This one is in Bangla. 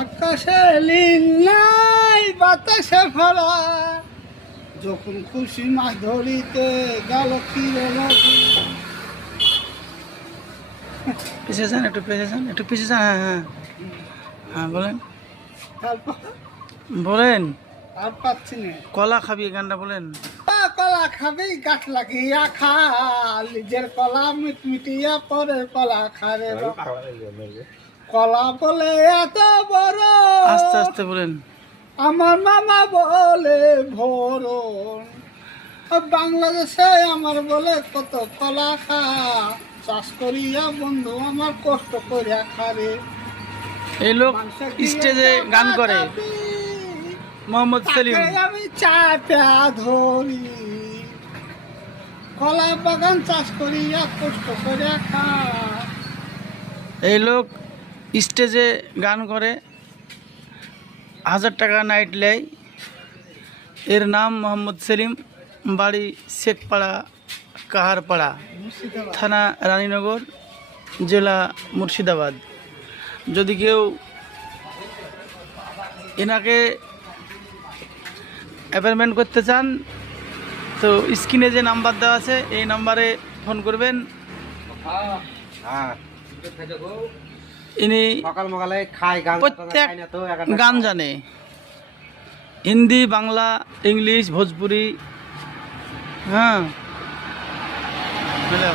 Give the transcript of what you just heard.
আকাশে লীল নাই বাতাসে ভরা, যখন খুশি মাছ ধরিতে গেল ফিরে নদী। পিছিয়ে যান, একটু পিছিয়ে যান, একটু পিছিয়ে যান। হ্যাঁ হ্যাঁ হ্যাঁ, বলেন তারপর বলেন। আর পাচ্ছি না। কলা খাবি, এই গানটা বলেন। কলা খাবি গাছ লাগিয়া খা, নিজের কলা মিটমিটিয়া পরের কলা খারে। কলা বলে এত বড়, আস্তে আস্তে বলেন। আমার মামা বলে ভরণ। বাংলাদেশে আমার বলে কত কলা খা, চাষ করিয়া বন্ধু আমার কষ্ট করিয়া খারে। এই লোক স্টেজে গান করে, মোহাম্মদ সেলিম। তাকে আমি চাপা ধরি, কলা বাগান চাষ করিয়া কষ্ট করিয়া খা। এই লোক স্টেজে গান করে, 1000 টাকা নাইট নেয়। এর নাম মোহাম্মদ সেলিম, বাড়ি শেখপাড়া, কাহারপাড়া, থানা রানীনগর, জেলা মুর্শিদাবাদ। যদি কেউ এনাকে অ্যাপয়েন্টমেন্ট করতে চান তো স্ক্রিনে যে নাম্বার দেওয়া আছে এই নাম্বারে ফোন করবেন। ইনি প্রত্যেক গান জানে, হিন্দি, বাংলা, ইংলিশ, ভোজপুরি। হ্যাঁ, হ্যালো।